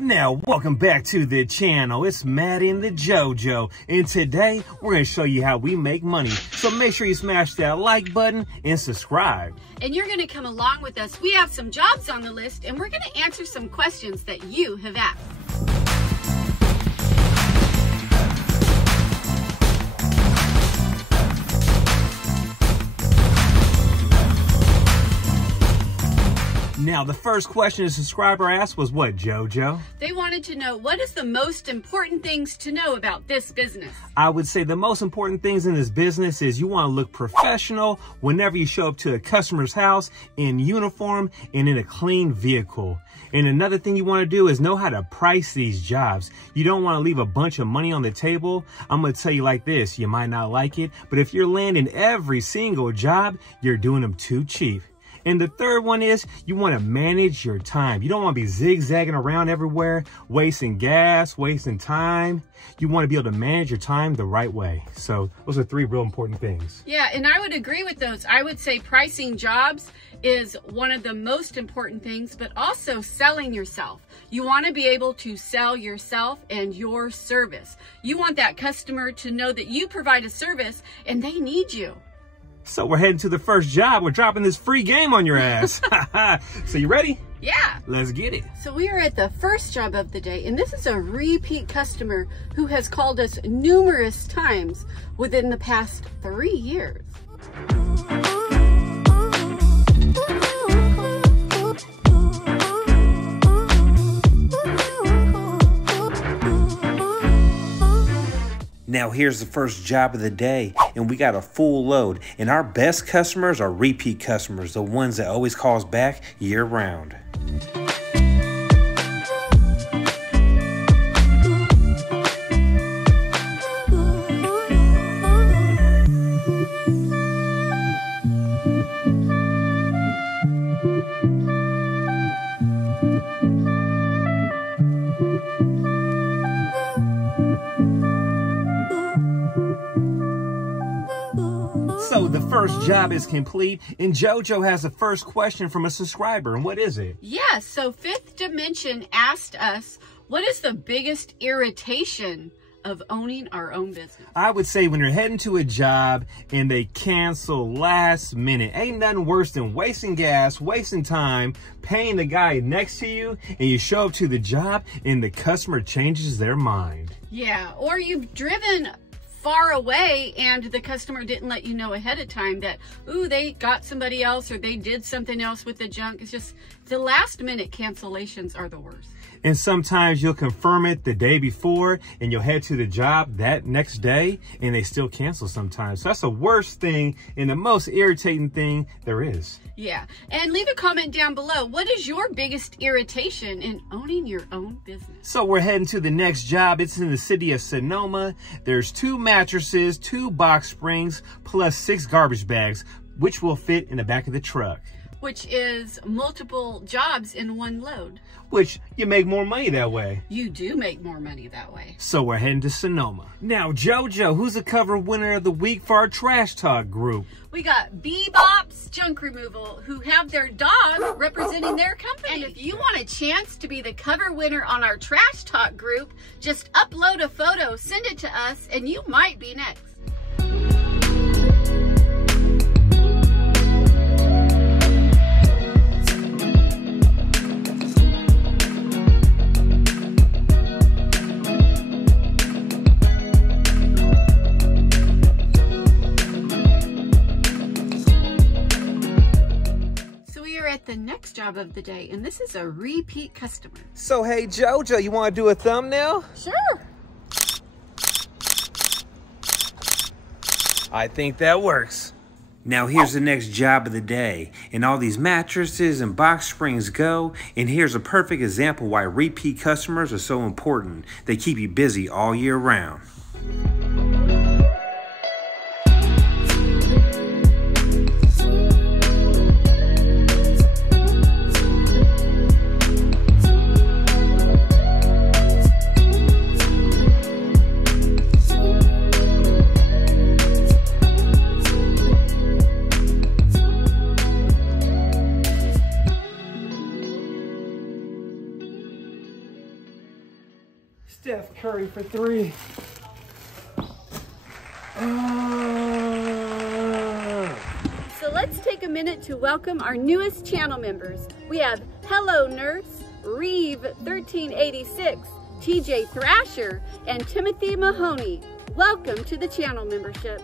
Now, welcome back to the channel. It's Matt and the JoJo, and today we're going to show you how we make money. So make sure you smash that like button and subscribe. And you're going to come along with us. We have some jobs on the list, and we're going to answer some questions that you have asked. Now, the first question a subscriber asked was what, JoJo? They wanted to know, what is the most important things to know about this business? I would say the most important things in this business is you want to look professional whenever you show up to a customer's house in uniform and in a clean vehicle. And another thing you want to do is know how to price these jobs. You don't want to leave a bunch of money on the table. I'm going to tell you like this, you might not like it, but if you're landing every single job, you're doing them too cheap. And the third one is you want to manage your time. You don't want to be zigzagging around everywhere, wasting gas, wasting time. You want to be able to manage your time the right way. So those are three real important things. Yeah, and I would agree with those. I would say pricing jobs is one of the most important things, but also selling yourself. You want to be able to sell yourself and your service. You want that customer to know that you provide a service and they need you. So we're heading to the first job. We're dropping this free game on your ass. So you ready? Yeah. Let's get it. So we are at the first job of the day, and this is a repeat customer who has called us numerous times within the past 3 years. Now here's the first job of the day, and we got a full load, and our best customers are repeat customers, the ones that always call us back year round. So the first job is complete, and JoJo has the first question from a subscriber, and what is it? Yeah, so Fifth Dimension asked us, what is the biggest irritation of owning our own business? I would say when you're heading to a job and they cancel last minute, ain't nothing worse than wasting gas, wasting time, paying the guy next to you, and you show up to the job and the customer changes their mind. Yeah, or you've driven far away and the customer didn't let you know ahead of time that, ooh, they got somebody else or they did something else with the junk. It's just the last minute cancellations are the worst. And sometimes you'll confirm it the day before and you'll head to the job that next day and they still cancel sometimes. So that's the worst thing and the most irritating thing there is. Yeah, and leave a comment down below. What is your biggest irritation in owning your own business? So we're heading to the next job. It's in the city of Sonoma. There's 2 mattresses, 2 box springs, plus 6 garbage bags, which will fit in the back of the truck. Which is multiple jobs in one load. Which you make more money that way. You do make more money that way. So we're heading to Sonoma. Now, JoJo, who's the cover winner of the week for our Trash Talk group? We got Bebop's Junk Removal, who have their dog representing their company. And if you want a chance to be the cover winner on our Trash Talk group, just upload a photo, send it to us, and you might be next. The next job of the day, and this is a repeat customer. So hey JoJo, you want to do a thumbnail? Sure. I think that works. Now here's the next job of the day, and all these mattresses and box springs go, and here's a perfect example why repeat customers are so important. They keep you busy all year round. Steph Curry for 3. So let's take a minute to welcome our newest channel members. We have Hello Nurse, Reeve 1386, TJ Thrasher, and Timothy Mahoney. Welcome to the channel membership.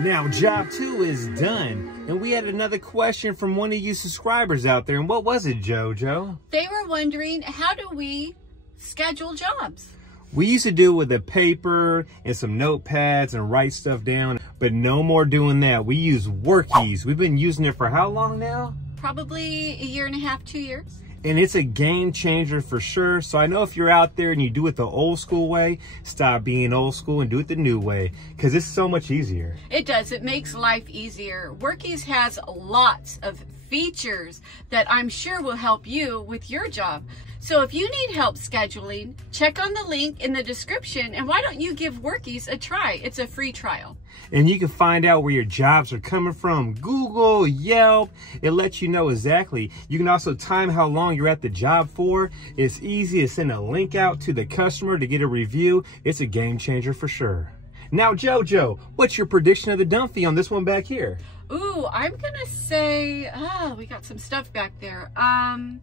Now, job 2 is done, and we had another question from one of you subscribers out there. And what was it, JoJo? They were wondering, how do we schedule jobs? We used to do it with a paper and some notepads and write stuff down, but no more doing that. We use Workies. We've been using it for how long now? Probably a year and a half, 2 years. And it's a game changer for sure. So I know if you're out there and you do it the old school way, stop being old school and do it the new way, because it's so much easier. It does. It makes life easier. Workies has lots of features that I'm sure will help you with your job. So if you need help scheduling, check on the link in the description, and why don't you give Workies a try? It's a free trial. And you can find out where your jobs are coming from. Google, Yelp, it lets you know exactly. You can also time how long you're at the job for. It's easy to send a link out to the customer to get a review. It's a game changer for sure. Now, JoJo, what's your prediction of the dump fee on this one back here? Ooh, I'm gonna say, we got some stuff back there. I'm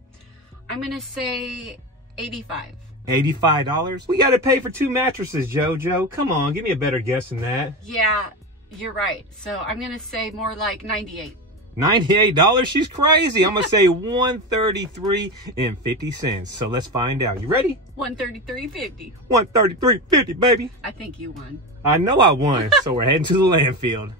gonna say 85. $85? We gotta pay for 2 mattresses, JoJo. Come on, give me a better guess than that. Yeah, you're right. So I'm gonna say more like 98. $98? She's crazy. I'm gonna say $133.50. So let's find out. You ready? $133.50. $133.50, baby. I think you won. I know I won. So we're heading to the landfill.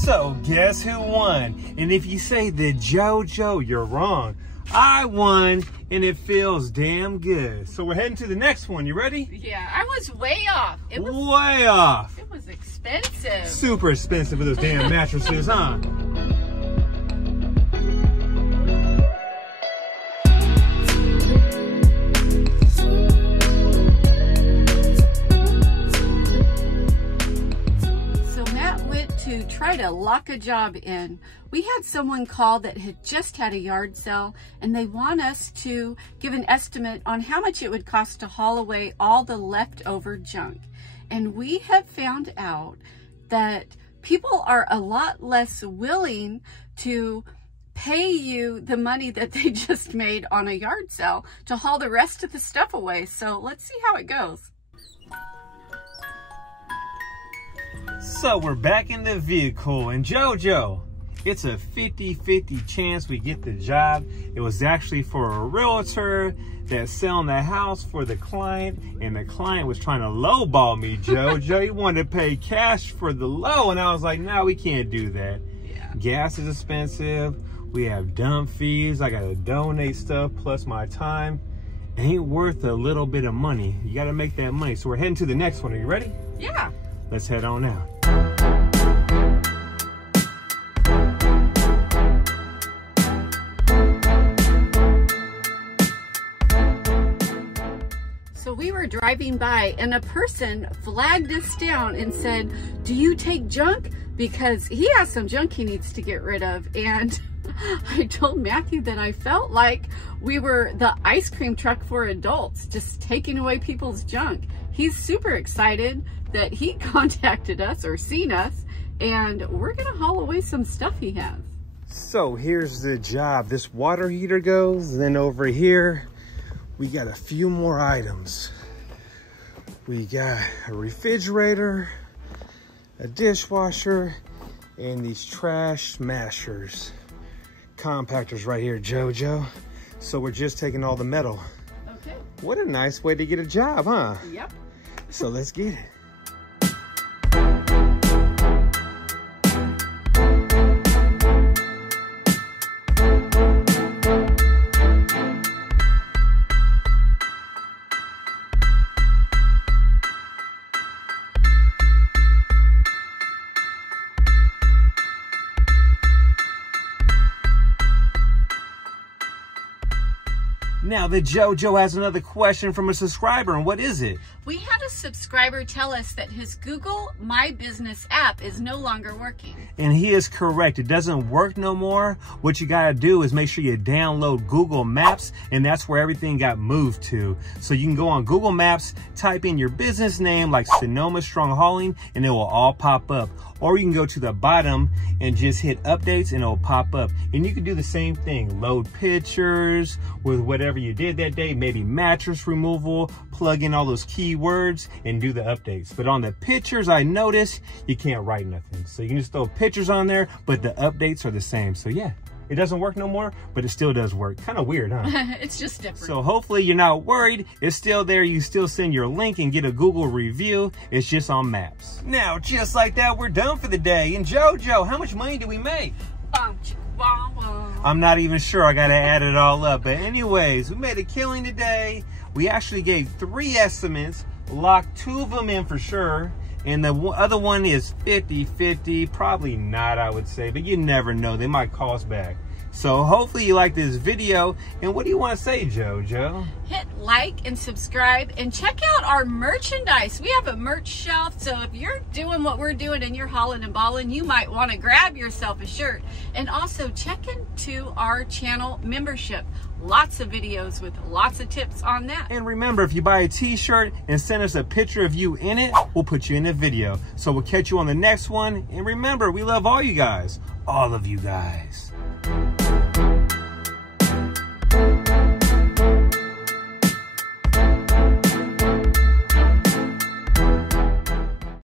So guess who won? And if you say that JoJo, you're wrong. I won, and it feels damn good. So we're heading to the next one. You ready? Yeah, I was way off. It was way off. It was expensive. Super expensive with those damn mattresses, huh? To try to lock a job in. We had someone call that had just had a yard sale, and they want us to give an estimate on how much it would cost to haul away all the leftover junk. And we have found out that people are a lot less willing to pay you the money that they just made on a yard sale to haul the rest of the stuff away. So let's see how it goes. So we're back in the vehicle, and JoJo, it's a 50-50 chance we get the job. It was actually for a realtor that's selling the house for the client, and the client was trying to lowball me, JoJo. He wanted to pay cash for the low, and I was like, no, we can't do that. Yeah. Gas is expensive. We have dump fees. I gotta donate stuff plus my time. Ain't worth a little bit of money. You gotta make that money. So we're heading to the next one. Are you ready? Yeah. Let's head on out. So we were driving by and a person flagged us down and said, do you take junk? Because he has some junk he needs to get rid of. And I told Matthew that I felt like we were the ice cream truck for adults, just taking away people's junk. He's super excited that he contacted us or seen us, and we're gonna haul away some stuff he has. So here's the job. This water heater goes, then over here, we got a few more items. We got a refrigerator, a dishwasher, and these trash smashers. Compactors right here, JoJo. So we're just taking all the metal. Okay. What a nice way to get a job, huh? Yep. So let's get it. Now the JoJo has another question from a subscriber, and what is it? We had a subscriber tell us that his Google My Business app is no longer working. And he is correct. It doesn't work no more. What you gotta do is make sure you download Google Maps, and that's where everything got moved to. So you can go on Google Maps, type in your business name like Sonoma Strong Hauling, and it will all pop up. Or you can go to the bottom and just hit updates and it'll pop up. And you can do the same thing. Load pictures with whatever you did that day, maybe mattress removal, plug in all those keywords and do the updates. But on the pictures, I noticed you can't write nothing. So you can just throw pictures on there, but the updates are the same. So yeah, it doesn't work no more, but it still does work. Kind of weird, huh? It's just different. So hopefully you're not worried. It's still there. You still send your link and get a Google review. It's just on Maps. Now, just like that, we're done for the day. And JoJo, how much money did we make? I'm not even sure. I got to add it all up. But anyways, we made a killing today. We actually gave 3 estimates, locked 2 of them in for sure. And the other one is 50-50, probably not, I would say, but you never know. They might call us back. So hopefully you like this video. And what do you want to say, JoJo? Hit like and subscribe and check out our merchandise. We have a merch shelf, so if you're doing what we're doing and you're hauling and balling, you might want to grab yourself a shirt. And also check into our channel membership. Lots of videos with lots of tips on that. And remember, if you buy a t-shirt and send us a picture of you in it, we'll put you in a video. So we'll catch you on the next one. And remember, we love all you guys. All of you guys.